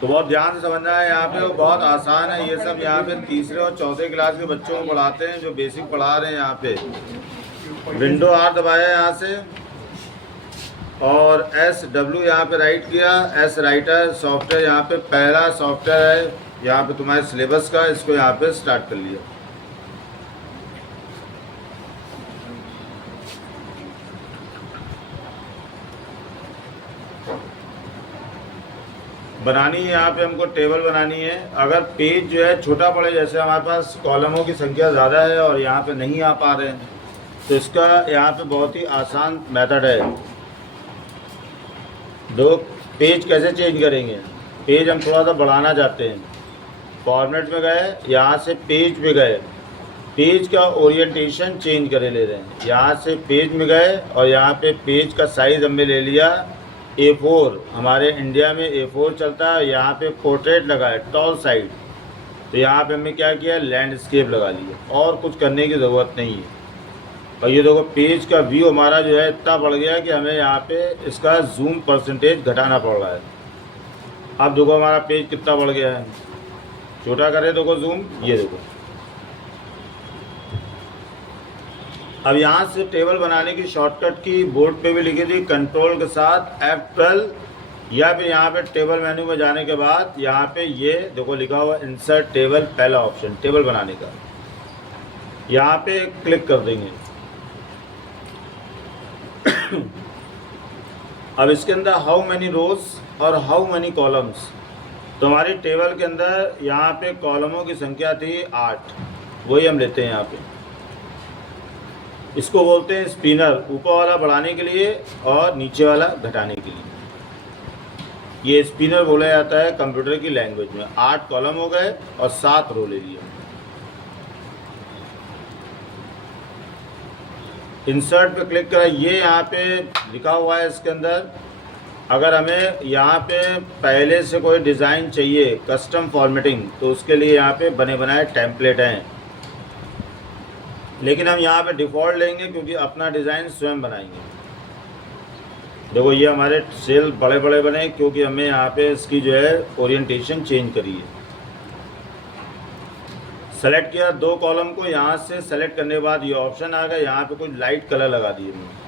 तो बहुत ध्यान से समझना है यहाँ पे, वो बहुत आसान है ये सब। यहाँ पे तीसरे और चौथे क्लास के बच्चों को पढ़ाते हैं, जो बेसिक पढ़ा रहे हैं यहाँ पे। विंडो आर दबाया यहाँ से और SW यहाँ पे राइट किया। S राइटर सॉफ्टवेयर यहाँ पे पहला सॉफ्टवेयर है यहाँ पे तुम्हारे सिलेबस का, इसको यहाँ पे स्टार्ट कर लिया। बनानी है यहाँ पे हमको टेबल बनानी है। अगर पेज जो है छोटा पड़े, जैसे हमारे पास कॉलमों की संख्या ज़्यादा है और यहाँ पे नहीं आ पा रहे हैं, तो इसका यहाँ पे बहुत ही आसान मेथड है। दो पेज कैसे चेंज करेंगे? पेज हम थोड़ा सा बढ़ाना चाहते हैं, फॉर्मेट में गए, यहाँ से पेज पे गए, पेज का ओरिएंटेशन चेंज करे ले रहे हैं। यहाँ से पेज में गए और यहाँ पे पेज का साइज़ हमने ले लिया A4, हमारे इंडिया में A4 चलता है। यहाँ पे पोर्ट्रेट लगा है, टॉल साइड, तो यहाँ पे हमने क्या किया, लैंडस्केप लगा लिया, और कुछ करने की ज़रूरत नहीं है। और ये देखो पेज का व्यू हमारा जो है इतना बढ़ गया कि हमें यहाँ पे इसका जूम परसेंटेज घटाना पड़ रहा है। अब देखो हमारा पेज कितना बढ़ गया है, छोटा करें देखो जूम, ये देखो। अब यहाँ से टेबल बनाने की शॉर्टकट की बोर्ड पे भी लिखी थी, कंट्रोल के साथ F12, या फिर यहाँ पे टेबल मेन्यू में जाने के बाद यहाँ पे ये देखो लिखा हुआ इंसर्ट टेबल, पहला ऑप्शन टेबल बनाने का, यहाँ पे क्लिक कर देंगे। अब इसके अंदर हाउ मैनी रोज और हाउ मैनी कॉलम्स, तो हमारी टेबल के अंदर यहाँ पे कॉलमों की संख्या थी 8, वही हम लेते हैं यहाँ पे। इसको बोलते हैं स्पिनर, ऊपर वाला बढ़ाने के लिए और नीचे वाला घटाने के लिए, ये स्पिनर बोला जाता है कंप्यूटर की लैंग्वेज में। 8 कॉलम हो गए और 7 रो ले लिए। इंसर्ट पे क्लिक करा, ये यहाँ पे लिखा हुआ है इसके अंदर, अगर हमें यहाँ पे पहले से कोई डिज़ाइन चाहिए कस्टम फॉर्मेटिंग, तो उसके लिए यहाँ पे बने बनाए टेम्पलेट हैं, लेकिन हम यहाँ पे डिफ़ॉल्ट लेंगे क्योंकि अपना डिज़ाइन स्वयं बनाएंगे। देखो ये हमारे सेल बड़े बड़े बने क्योंकि हमें यहाँ पे इसकी जो है ओरिएंटेशन चेंज करी है। सेलेक्ट किया 2 कॉलम को, यहाँ से सेलेक्ट करने के बाद ये ऑप्शन आ गया, यहाँ पे कुछ लाइट कलर लगा दिए मैंने।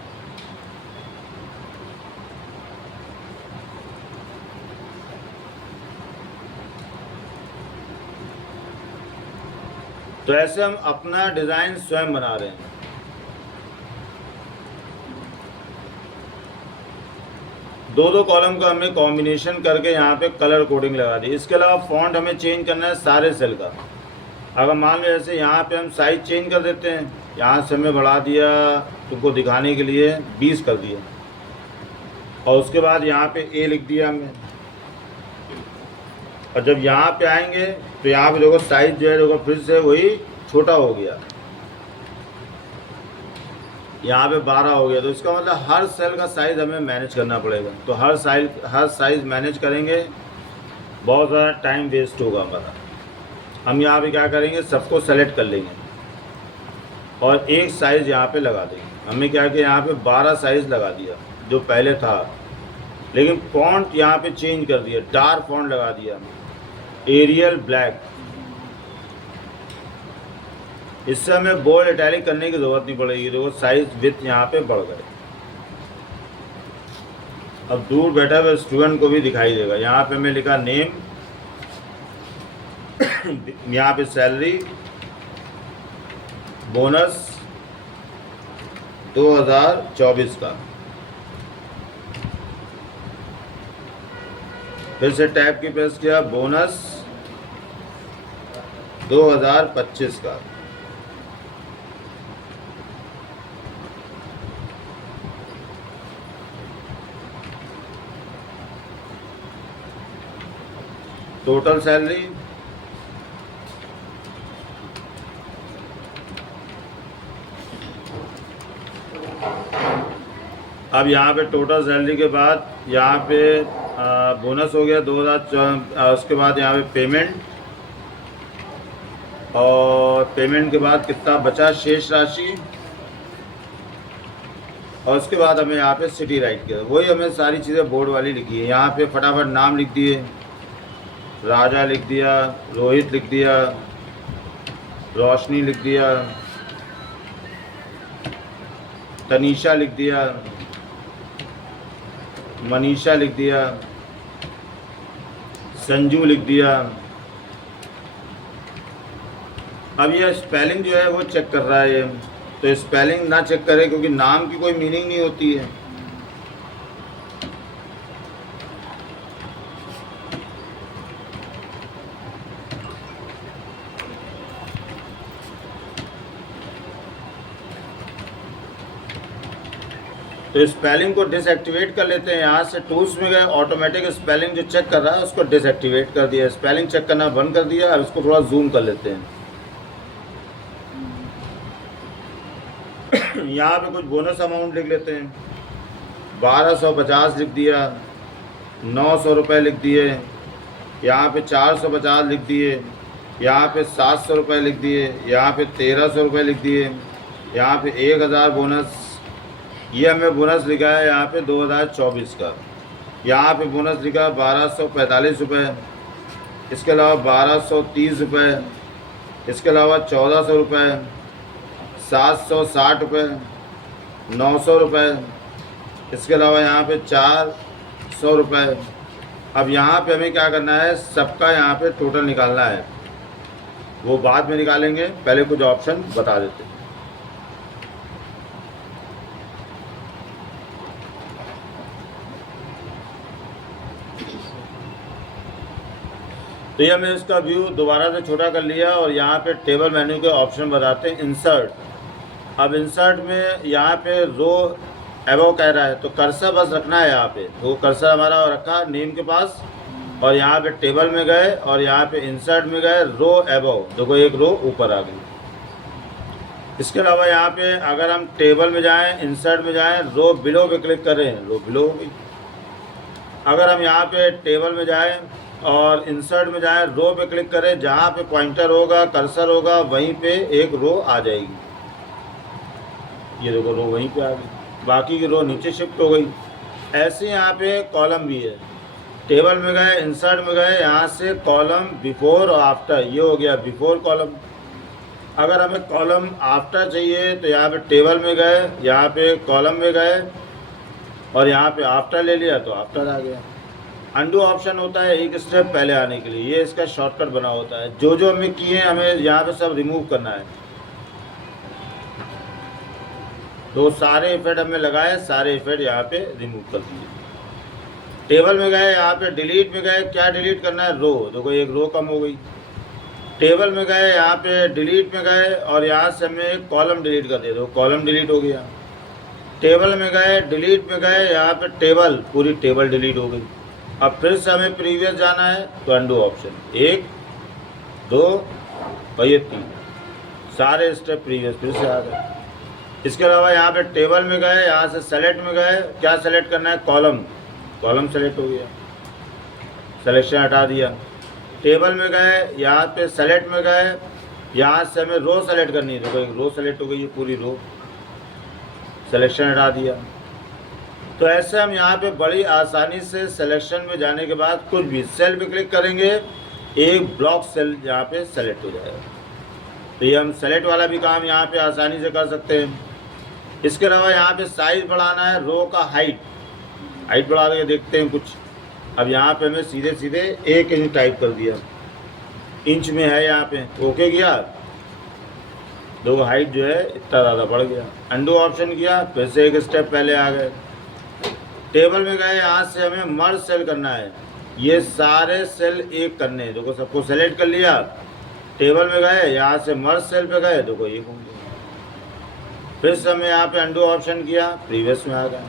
तो ऐसे हम अपना डिज़ाइन स्वयं बना रहे हैं। दो कॉलम का हमने कॉम्बिनेशन करके यहाँ पे कलर कोडिंग लगा दी। इसके अलावा फॉन्ट हमें चेंज करना है सारे सेल का। अगर मान लो जैसे यहाँ पे हम साइज चेंज कर देते हैं, यहाँ से हमने बढ़ा दिया तुमको दिखाने के लिए 20 कर दिया, और उसके बाद यहाँ पे A लिख दिया हमने, और जब यहाँ पे आएंगे तो यहाँ पे देखो साइज जो है देखो फिर से वही छोटा हो गया, यहाँ पे 12 हो गया। तो इसका मतलब हर सेल का साइज़ हमें मैनेज करना पड़ेगा। तो हर साइज़ मैनेज करेंगे, बहुत ज़्यादा टाइम वेस्ट होगा हमारा। हम यहाँ पे क्या करेंगे, सबको सेलेक्ट कर लेंगे और एक साइज़ यहाँ पे लगा देंगे। हमने क्या किया, यहाँ पे 12 साइज़ लगा दिया जो पहले था, लेकिन फॉन्ट यहाँ पे चेंज कर दिया, डार्क फॉन्ट लगा दिया, एरियल ब्लैक। इससे हमें बोल्ड इटैलिक करने की ज़रूरत नहीं पड़ेगी। देखो साइज विथ यहाँ पे बढ़ गए। अब दूर बैठा हुआ स्टूडेंट को भी दिखाई देगा। यहाँ पे मैं लिखा नेम, यहाँ पे सैलरी, बोनस 2024 का, फिर से टैब की प्रेस किया, बोनस 2025 का। टोटल सैलरी, अब यहाँ पे टोटल सैलरी के बाद यहाँ पे बोनस हो गया 2000, उसके बाद यहाँ पे पेमेंट, और पेमेंट के बाद कितना बचा शेष राशि और उसके बाद हमें यहाँ पे सिटी राइट किया, वही हमें सारी चीज़ें बोर्ड वाली लिखी है। यहाँ पे फटाफट नाम लिख दिए, राजा लिख दिया, रोहित लिख दिया, रोशनी लिख दिया, तनीषा लिख दिया, मनीषा लिख दिया, संजू लिख दिया। अब यह स्पेलिंग जो है वो चेक कर रहा है ये, तो स्पेलिंग ना चेक करे क्योंकि नाम की कोई मीनिंग नहीं होती है। तो स्पेलिंग को डिसएक्टिवेट कर लेते हैं। यहाँ से टूल्स में गए, ऑटोमेटिक स्पेलिंग जो चेक कर रहा है उसको डिसएक्टिवेट कर दिया, स्पेलिंग चेक करना बंद कर दिया। अब इसको थोड़ा जूम कर लेते हैं। यहाँ पे कुछ बोनस अमाउंट लिख लेते हैं। 1250 लिख दिया, 900 रुपये लिख दिए, यहाँ पे 450 लिख दिए, यहाँ पे 700 रुपये लिख दिए, यहाँ पे 1300 रुपये लिख दिए, यहाँ पे 1000 बोनस। ये हमें बोनस लिखा है यहाँ पे 2024 का। यहाँ पे बोनस लिखा है 1245 रुपये, इसके अलावा 1230 रुपये, इसके अलावा 1400 रुपये, 760 रुपये, 900 रुपये, इसके अलावा यहाँ पे 400 रुपये। अब यहाँ पे हमें क्या करना है, सबका यहाँ पे टोटल निकालना है, वो बाद में निकालेंगे, पहले कुछ ऑप्शन बता देते हैं। तो ये हमने इसका व्यू दोबारा से छोटा कर लिया और यहाँ पे टेबल मेन्यू के ऑप्शन बताते हैं। इंसर्ट, अब इंसर्ट में यहाँ पे रो एबव कह रहा है, तो कर्सर बस रखना है यहाँ पे, वो कर्सर हमारा रखा नेम के पास, और यहाँ पे टेबल में गए और यहाँ पे इंसर्ट में गए, रो एबव, देखो एक रो ऊपर आ गई। इसके अलावा यहाँ पे अगर हम टेबल में जाएँ, इंसर्ट में जाएँ, रो बिलो पे क्लिक करें, रो बिलो हो गई। अगर हम यहाँ पे टेबल में जाएँ और इंसर्ट में जाएं, रो पे क्लिक करें, जहाँ पे पॉइंटर होगा, कर्सर होगा, वहीं पे एक रो आ जाएगी। ये देखो रो वहीं पे आ गई, बाकी की रो नीचे शिफ्ट हो गई। ऐसे यहाँ पे कॉलम भी है, टेबल में गए, इंसर्ट में गए, यहाँ से कॉलम बिफोर और आफ्टर, ये हो गया बिफोर कॉलम। अगर हमें कॉलम आफ्टर चाहिए तो यहाँ पे टेबल में गए, यहाँ पे कॉलम में गए और यहाँ पे आफ्टर ले लिया तो आफ्टर आ गया। अंडू ऑप्शन होता है एक स्टेप पहले आने के लिए, ये इसका शॉर्टकट बना होता है। जो जो हमें किए हमें यहाँ पे सब रिमूव करना है। तो सारे इफेक्ट हमें लगाए, सारे इफेक्ट यहाँ पे रिमूव कर दिए। टेबल में गए, यहाँ पे डिलीट में गए, क्या डिलीट करना है, रो, देखो एक रो कम हो गई। टेबल में गए, यहाँ पे डिलीट में गए और यहाँ से हमें एक कॉलम डिलीट कर दिया, देखो कॉलम डिलीट हो गया। टेबल में गए, डिलीट में गए, यहाँ पे टेबल, पूरी टेबल डिलीट हो गई। अब फिर से हमें प्रीवियस जाना है तो अंडू ऑप्शन, 1 2 और ये 3, सारे स्टेप प्रीवियस फिर से आ गए। इसके अलावा यहाँ पे टेबल में गए, यहाँ से सेलेक्ट में गए, क्या सेलेक्ट करना है, कॉलम, कॉलम सेलेक्ट हो गया, सिलेक्शन हटा दिया। टेबल में गए, यहाँ पे सेलेक्ट में गए, यहाँ से हमें रो सेलेक्ट करनी है, देखो एक रो सेलेक्ट हो गई, ये पूरी रो, सिलेक्शन हटा दिया। तो ऐसे हम यहाँ पे बड़ी आसानी से सिलेक्शन में जाने के बाद कुछ भी सेल पे क्लिक करेंगे, एक ब्लॉक सेल यहाँ पे सेलेक्ट हो जाएगा। तो ये हम सेलेक्ट वाला भी काम यहाँ पे आसानी से कर सकते हैं। इसके अलावा यहाँ पे साइज़ बढ़ाना है, रो का हाइट बढ़ा के देखते हैं कुछ। अब यहाँ पे हमें सीधे सीधे 1 इंच टाइप कर दिया, इंच में है यहाँ पे, ओके किया, दो हाइट जो है इतना ज़्यादा बढ़ गया। अंडू ऑप्शन किया, फिर से एक स्टेप पहले आ गए। टेबल में गए, यहाँ से हमें मर्ज सेल करना है, ये सारे सेल एक करने हैं, देखो सबको सेलेक्ट कर लिया। टेबल में गए, यहाँ से मर्ज सेल पे गए, देखो एक होंगे। फिर से हमें यहाँ पे अंडू ऑप्शन किया, प्रीवियस में आ गए,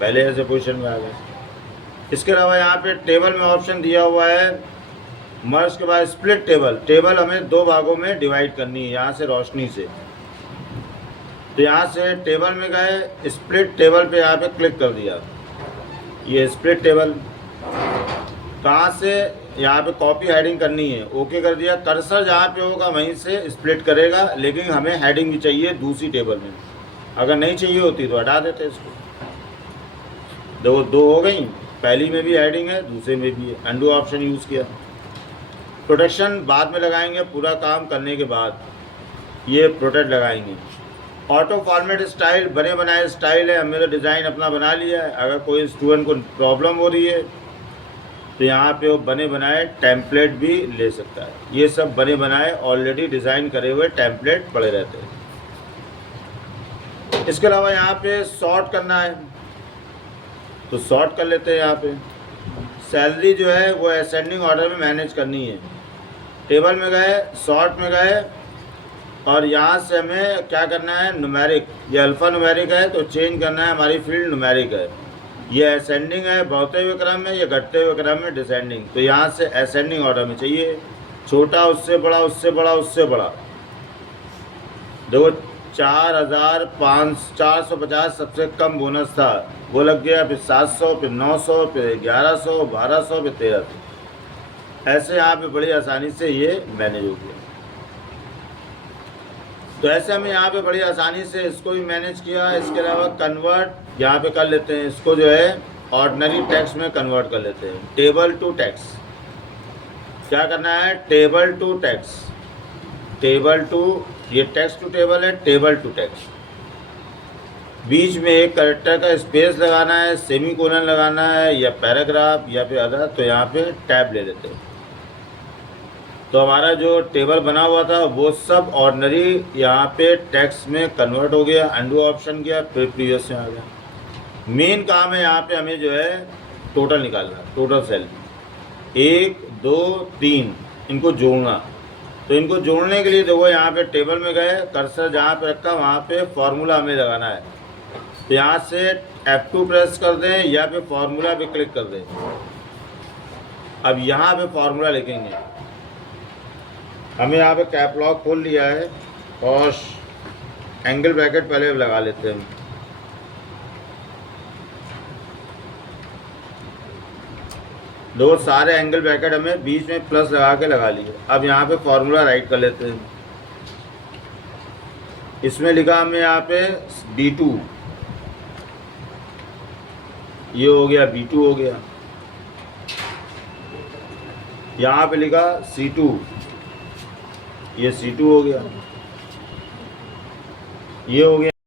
पहले ऐसे पोजीशन में आ गए। इसके अलावा यहाँ पे टेबल में ऑप्शन दिया हुआ है मर्ज के बाद स्प्लिट टेबल, टेबल हमें 2 भागों में डिवाइड करनी है, यहाँ से रोशनी से। तो यहाँ से टेबल में गए, स्प्लिट टेबल पे यहाँ पे क्लिक कर दिया, ये स्प्लिट टेबल। कहाँ से, यहाँ पे कॉपी हेडिंग करनी है, ओके कर दिया। कर्सर जहाँ पे होगा वहीं से स्प्लिट करेगा, लेकिन हमें हेडिंग भी चाहिए दूसरी टेबल में, अगर नहीं चाहिए होती तो हटा देते इसको। देखो 2 हो गई, पहली में भी हेडिंग है, दूसरे में भी है, अंडू ऑप्शन यूज़ किया। प्रोटेक्शन बाद में लगाएंगे, पूरा काम करने के बाद ये प्रोटेक्ट लगाएंगे। ऑटो फॉर्मेट स्टाइल, बने बनाए स्टाइल है, हमने तो डिज़ाइन अपना बना लिया है। अगर कोई स्टूडेंट को प्रॉब्लम हो रही है तो यहाँ पे वो बने बनाए टेम्पलेट भी ले सकता है। ये सब बने बनाए ऑलरेडी डिज़ाइन करे हुए टेम्पलेट पड़े रहते हैं। इसके अलावा यहाँ पे सॉर्ट करना है तो सॉर्ट कर लेते हैं। यहाँ पे सैलरी जो है वो असेंडिंग ऑर्डर में मैनेज करनी है। टेबल में गए, सॉर्ट में गए, और यहाँ से हमें क्या करना है, न्यूमेरिक, ये अल्फ़ा न्यूमेरिक है तो चेंज करना है, हमारी फील्ड न्यूमेरिक है। ये असेंडिंग है, बढ़ते हुए क्रम में, ये घटते हुए क्रम में डिसेंडिंग, तो यहाँ से असेंडिंग ऑर्डर में चाहिए। छोटा उससे बड़ा, उससे बड़ा, उससे बड़ा। देखो 4,450 सबसे कम बोनस था, वो लग गया, फिर 700, फिर 900, फिर 1100, 1200, फिर 1300। ऐसे यहाँ पे बड़ी आसानी से ये मैनेज हो गया। तो ऐसे हमें यहाँ पे बड़ी आसानी से इसको भी मैनेज किया। इसके अलावा कन्वर्ट यहाँ पे कर लेते हैं, इसको जो है ऑर्डिनरी टेक्स्ट में कन्वर्ट कर लेते हैं। टेबल टू टेक्स्ट, क्या करना है, table to text, table to, ये टेक्स्ट टू टेबल है, टेबल टू टेक्स्ट। बीच में एक कैरेक्टर का स्पेस लगाना है, सेमीकोलन लगाना है, या पैराग्राफ, या फिर अदर, तो यहाँ पे टैब ले लेते हैं। तो हमारा जो टेबल बना हुआ था वो सब ऑर्डिनरी यहाँ पे टेक्स्ट में कन्वर्ट हो गया। अंडू ऑप्शन किया, फिर प्रीवियस में आ गया। मेन काम है यहाँ पे हमें जो है टोटल निकालना, टोटल सेल 1, 2, 3, इनको जोड़ना। तो इनको जोड़ने के लिए देखो यहाँ पे टेबल में गए, कर्सर जहाँ पे रखा वहाँ पे फॉर्मूला हमें लगाना है। तो यहाँ से F2 प्रेस कर दें या फिर फॉर्मूला पे क्लिक कर दें। अब यहाँ पे फॉर्मूला लिखेंगे। हमें यहाँ पे कैप लॉक खोल लिया है और एंगल ब्रैकेट पहले लगा लेते हैं। दो सारे एंगल ब्रैकेट हमें बीच में प्लस लगा के लगा लिए। अब यहाँ पे फॉर्मूला राइट कर लेते हैं। इसमें लिखा हमें यहाँ पे B2, ये हो गया B2 हो गया। यहाँ पे लिखा C2, ये C2 हो गया, ये हो गया।